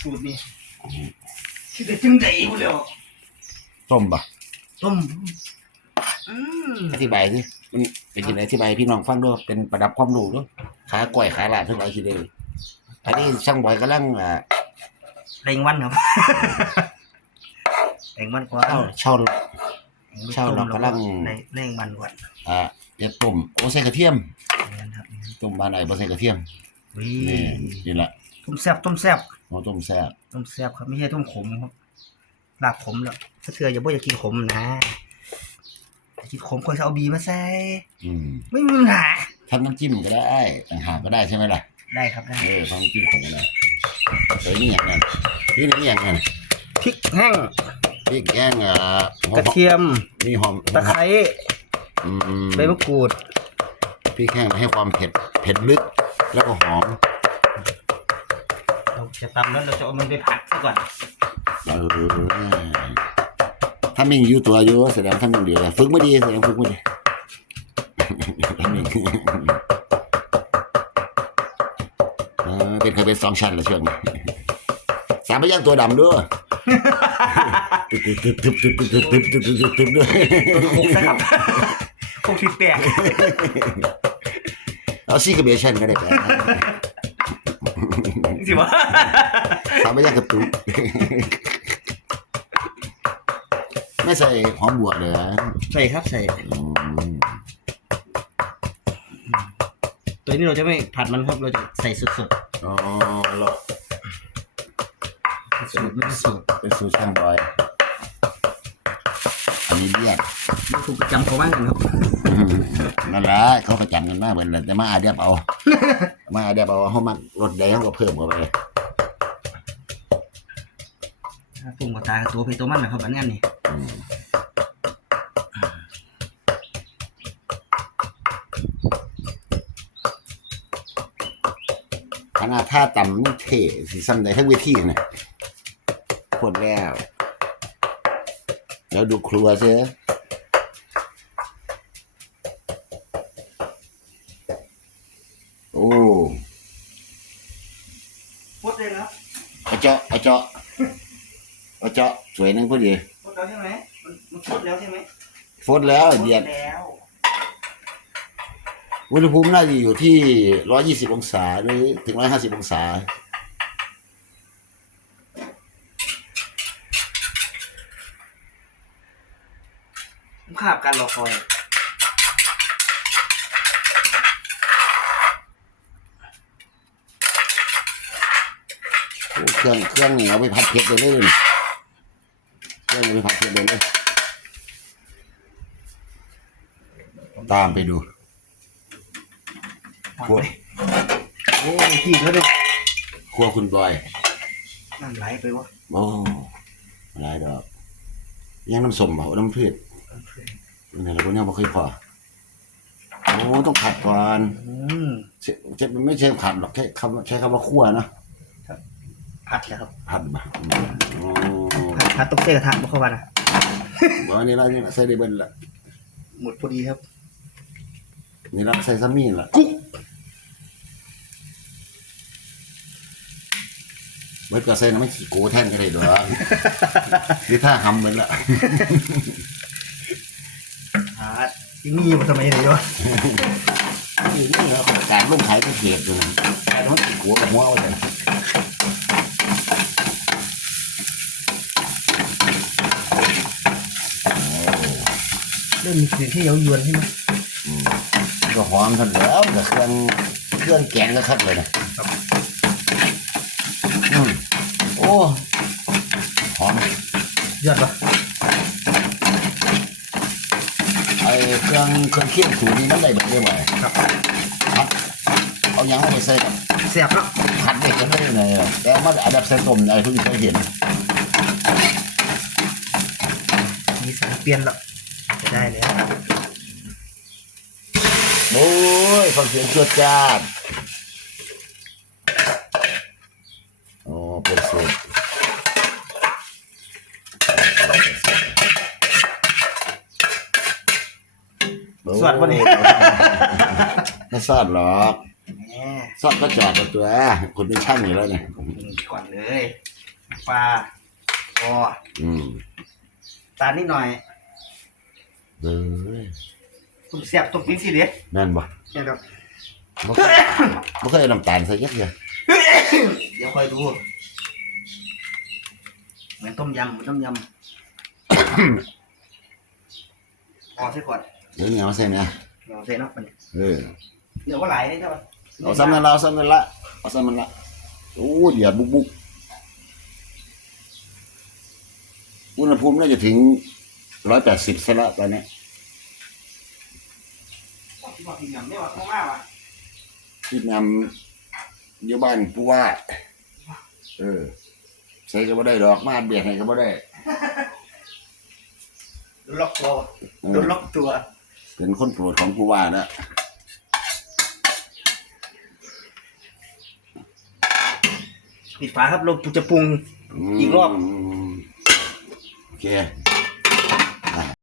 สูตรนี่สิได้จังไดบ่แล้วต้มปะต้มอืมอธิบายสิมันเป็นยังไงอธิบายให้พี่น้องฟังด้วยเป็นประดับความรู้ด้วยขาก้อยขาลาดทุกอย่างคิดได้เลยอันนี้ช่างบอยกำลังอ่าแรงวันครับแรงวันกว่าเช่าเช่า เช่าเรากำลัง ในแรงวันกว่าอ่าเด็ดต้มโอ้ใส่กระเทียมนี่นครับต้มบานไหนบ่ใส่กระเทียม วินี่นี่แหละต้มแซ่บต้มแซ่บหม้อต้มแซ่บต้มแซ่บครับไม่ใช่ต้มขมครับลาบขมแล้วถ้าเธออย่าบ่อยากกินขมนะอยากกินขมคนจะเอาบีมาใส่อืมไม่มีปัญหาทำน้ำจิ้มก็ได้ต่างหากก็ได้ใช่ไหมล่ะได้ครับได้เออทำน้ำจิ้มของก็ได้เอ้ยนี่อย่างนั้นนี่นี่อย่างนั้นพริกแห้งพริกแกงอ่ากระเทียมมีหอมตะไคร้อืมใบมะกรูดพริกแห้งให้ความเผ็ดเผ็ดลึก แล้วก็หอม เราจะตำแล้วเราจะเอามันไปผัดซะก่อนเออถ้ามิงอยู่ตัวอยู่แสดงท่านมิงเดียวเลยฝึกไม่ดีแสดงฝึกไม่ดีถ้ามิงเออเป็นเคยเป็นสองชั้นละช่วงนี้สามพยางค์ตัวดำด้วยตึ๊บตึ๊บตึ๊บตึ๊บตึ๊บตึ๊บตึ๊บตึ๊บตึ๊บตึ๊บด้วยโคกนะครับโคกที่แตก เอาซีกับเบชันก็ได้แปลสิวะสามพยางค์กระตุ้นไม่ใส่หอมบวกเลยนะใส่ครับใส่อืมตัวนี้เราจะไม่ผัดมันครับเราจะใส่สดอ๋อเราๆสูตรไม่ใช่สูตรเป็นสูตรช่างบอย อันนี้เรียกนี่ถูกประจำเขาบ้างกันครับอืมนั่นแหละเขาประจำกันมากเหมือนกันแต่มาอาเดียบเอา มาอาเดียบเอาเขามารถแดงเขาก็เพิ่มเข้าไปปรุงกับตาตัวไปตัวมันนะครับอันนี้นี่อืมขนาดท่าต่ำนี่เท่สิซ้ำใดทั้งเวทีนะพดแล้ว แล้วดูครัวเสียโอ้พดเลยครับเอาเจาะเอาเจาะเอาเจาะสวยนึงพอดีพดแล้วใช่ไหมมันมันพดแล้วใช่ไหมฟดแล้วเดียดพแล้วอุณหภูมิน่าจะอยู่ที่ร้อยยี่สิบองศาหรือถึงร้อยห้าสิบองศา ผมขาบการรอคอย เครื่องเครื่องนี่เอาไปผัดเผ็ดเลยเลยเครื่องเอาไปผัดเผ็ดเลยเลย ตามไปดูพวกโอ้ยพี่เขาเนี่ยครัวคุณบอยนั่นไหลไปวะ โอ้หลายดอกยังน้ำส้มเปล่าน้ำพืช นี่เราก็ยังไม่เคยพอโอ้ต้องผัดก่อนอืมใช่ใช่ไม่ใช่ผัดหรอกใช้คำใช้คำว่าคั่วนะผัดแล้วครับผัดมาอืมโอ้ผัดผัดต้องใส่กระทะมาเข้ามานะบอกว่านี่ละนี่ละใส่ได้เบิ้ลละหมดพอดีครับ นี่ละใส่ซัมมี่ละกุ๊กเบิ้ลก็ใส่น้ำมันขี้โก้แทนก็ได้ดอกนี่ถ้าหำเบิ้ลละผัด ยังมีมาทำไมไหนวะนี่นี่เหรอการลงขายก็เกลียดอยู่นะแต่น้ำมันขี้โก้กับหัวเอาแต่เริ่มมีกลิ่นที่เย้ายวนใช่ไหมก็หอมทันแล้วแต่เครื่องเครื่องแกงก็คัดเลยนะอืมโอ้หอมยอดปะ ไอ้ เครื่องเครื่องเคี่ยงสูตรนี้มันได้แบบนี้ไหมครับ ครับ เอายังไม่ใส่แบบแซ่บเนาะผัดเด็กกันไม่ได้เลยอะแต่ว่าอันดับใส่ต้มอะไรเพิ่งเคยเห็นมีสารเปลี่ยนแล้วจะได้แล้วโอ้ยฟังเสียงจวดจ้าดโอ้เป็นสูตรโอ้ สวัสดีวันนี้ไม่สอดหรอกแหมสอดก็จอดกับตัวคุณเป็นช่างอยู่แล้วเนี่ยก่อนเลยปลาพออืมตาลนิดหน่อยเอ้ยต้มแซ่บต้มปิ้งสิเด็ดแม่นบ่เนี่ยครับ บ่เคยบ่เคยเอาน้ำตาลใส่ยักเดียวเดี๋ยวคอยดู เหมือนต้มยำเหมือนต้มยำ พอใช่ก่อน เดี๋ยวนี้เอาใส่นะเดี๋ยวเซ็นเนาะมันเออเดี๋ยวว่าหลายนี่ใช่ป่ะเอาซ้ำนั่นละเอาซ้ำนั่นละเอาซ้ำนั่นละโอ้เดือดบุกบุกอุณหภูมิน่าจะถึงร้อยแปดสิบซะละตอนนี้ที่บอกกินยำไม่ว่าข้างมากว่ะที่นำอยู่บ้านผู้ว่าเออใส่ก็บ่ได้ดอกมาเบียดให้ก็บ่ได้โดนล็อกตัวว่ะเอโดอนล็อกตัว เป็นคนโปรดของผู้ว่านะปิดฝาครับเราจะปรุงมอีกรอบ โอเค